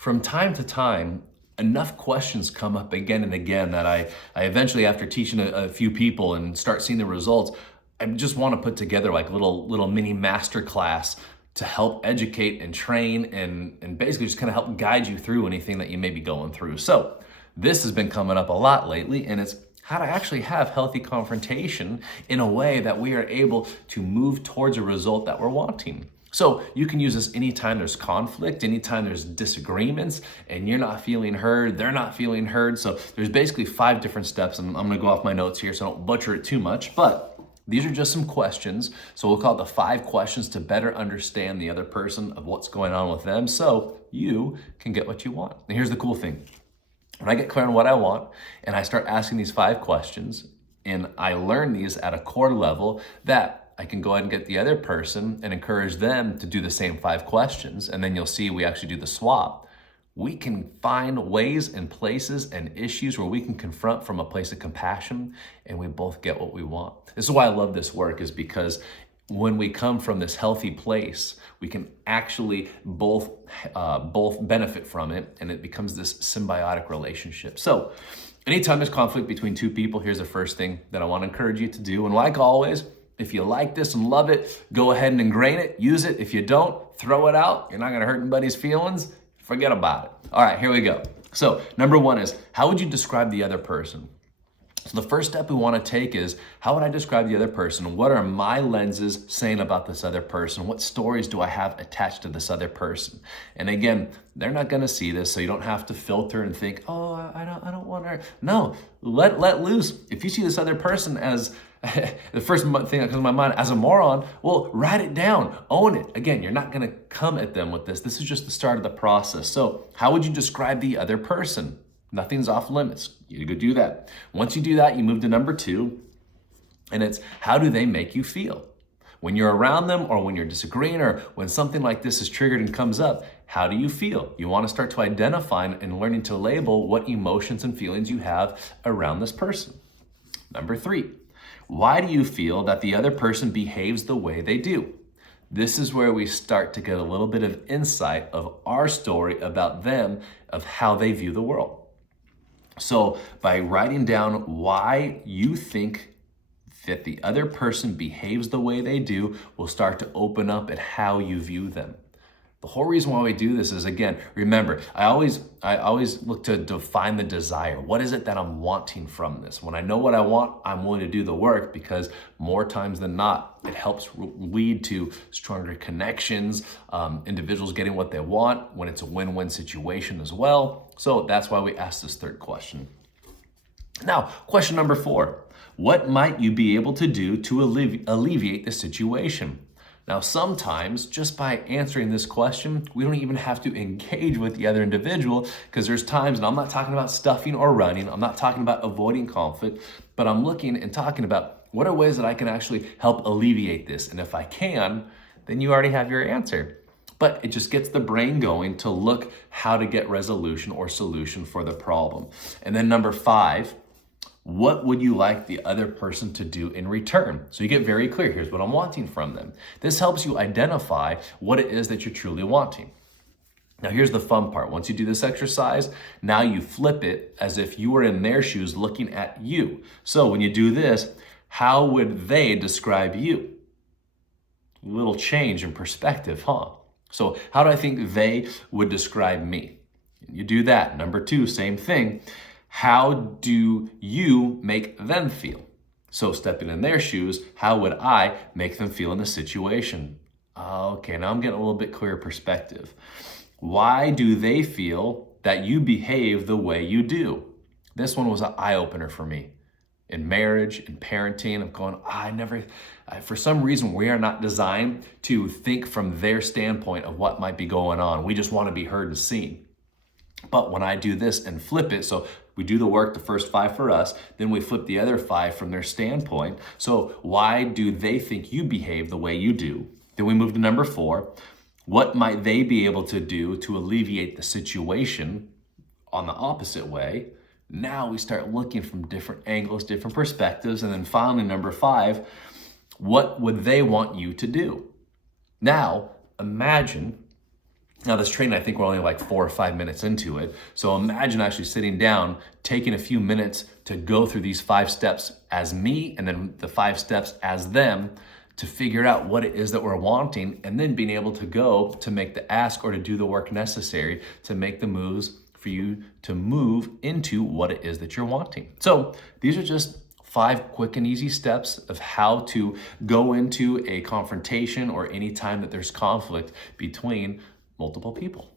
From time to time, enough questions come up again and again that I eventually, after teaching a few people and start seeing the results, I just want to put together like little mini masterclass to help educate and train and basically just kind of help guide you through anything that you may be going through. So this has been coming up a lot lately, and it's how to actually have healthy confrontation in a way that we are able to move towards a result that we're wanting. So you can use this anytime there's conflict, anytime there's disagreements, and you're not feeling heard, they're not feeling heard. So there's basically 5 different steps, and I'm gonna go off my notes here so I don't butcher it too much, but these are just some questions. So we'll call it the 5 questions to better understand the other person of what's going on with them so you can get what you want. And here's the cool thing. When I get clear on what I want and I start asking these 5 questions and I learn these at a core level, that I can go ahead and get the other person and encourage them to do the same 5 questions. And then you'll see we actually do the swap. We can find ways and places and issues where we can confront from a place of compassion and we both get what we want. This is why I love this work, is because when we come from this healthy place, we can actually both benefit from it, and it becomes this symbiotic relationship. So anytime there's conflict between 2 people, here's the first thing that I want to encourage you to do. And like always, if you like this and love it, go ahead and ingrain it, use it. If you don't, throw it out. You're not gonna hurt anybody's feelings. Forget about it. All right, here we go. So number 1 is, how would you describe the other person? So the first step we want to take is, how would I describe the other person? What are my lenses saying about this other person? What stories do I have attached to this other person? And again, they're not going to see this, so you don't have to filter and think, oh, I don't want to. No, let loose. If you see this other person as the first thing that comes to my mind as a moron, well, write it down, own it. Again, you're not going to come at them with this. This is just the start of the process. So how would you describe the other person? Nothing's off limits. You go do that. Once you do that, you move to number 2, and it's, how do they make you feel? When you're around them, or when you're disagreeing, or when something like this is triggered and comes up, how do you feel? You want to start to identify and learning to label what emotions and feelings you have around this person. Number 3, why do you feel that the other person behaves the way they do? This is where we start to get a little bit of insight of our story about them, of how they view the world. So by writing down why you think that the other person behaves the way they do, will start to open up at how you view them. The whole reason why we do this is, again, remember, I always look to define the desire. What is it that I'm wanting from this? When I know what I want, I'm willing to do the work, because more times than not, it helps lead to stronger connections, individuals getting what they want when it's a win-win situation as well. So that's why we ask this 3rd question. Now, question number 4, what might you be able to do to alleviate the situation? Now, sometimes just by answering this question, we don't even have to engage with the other individual, because there's times, and I'm not talking about stuffing or running, I'm not talking about avoiding conflict, but I'm looking and talking about what are ways that I can actually help alleviate this. And if I can, then you already have your answer. But it just gets the brain going to look how to get resolution or solution for the problem. And then number 5, what would you like the other person to do in return? So you get very clear, here's what I'm wanting from them. This helps you identify what it is that you're truly wanting. Now here's the fun part. Once you do this exercise, now you flip it as if you were in their shoes looking at you. So when you do this, how would they describe you? A little change in perspective, huh? So how do I think they would describe me? You do that. Number 2, same thing. How do you make them feel? So stepping in their shoes, how would I make them feel in the situation? Okay, now I'm getting a little bit clearer perspective. Why do they feel that you behave the way you do? This one was an eye-opener for me. In marriage, in parenting, I'm going, for some reason, we are not designed to think from their standpoint of what might be going on. We just want to be heard and seen. But when I do this and flip it, so we do the work, the first 5 for us, then we flip the other 5 from their standpoint. So why do they think you behave the way you do? Then we move to number 4. What might they be able to do to alleviate the situation on the opposite way? Now we start looking from different angles, different perspectives. And then finally, number 5, what would they want you to do? Now, imagine Now this training, I think we're only like 4 or 5 minutes into it. So imagine actually sitting down, taking a few minutes to go through these 5 steps as me and then the 5 steps as them to figure out what it is that we're wanting, and then being able to go to make the ask or to do the work necessary to make the moves for you to move into what it is that you're wanting. So these are just 5 quick and easy steps of how to go into a confrontation or any time that there's conflict between multiple people.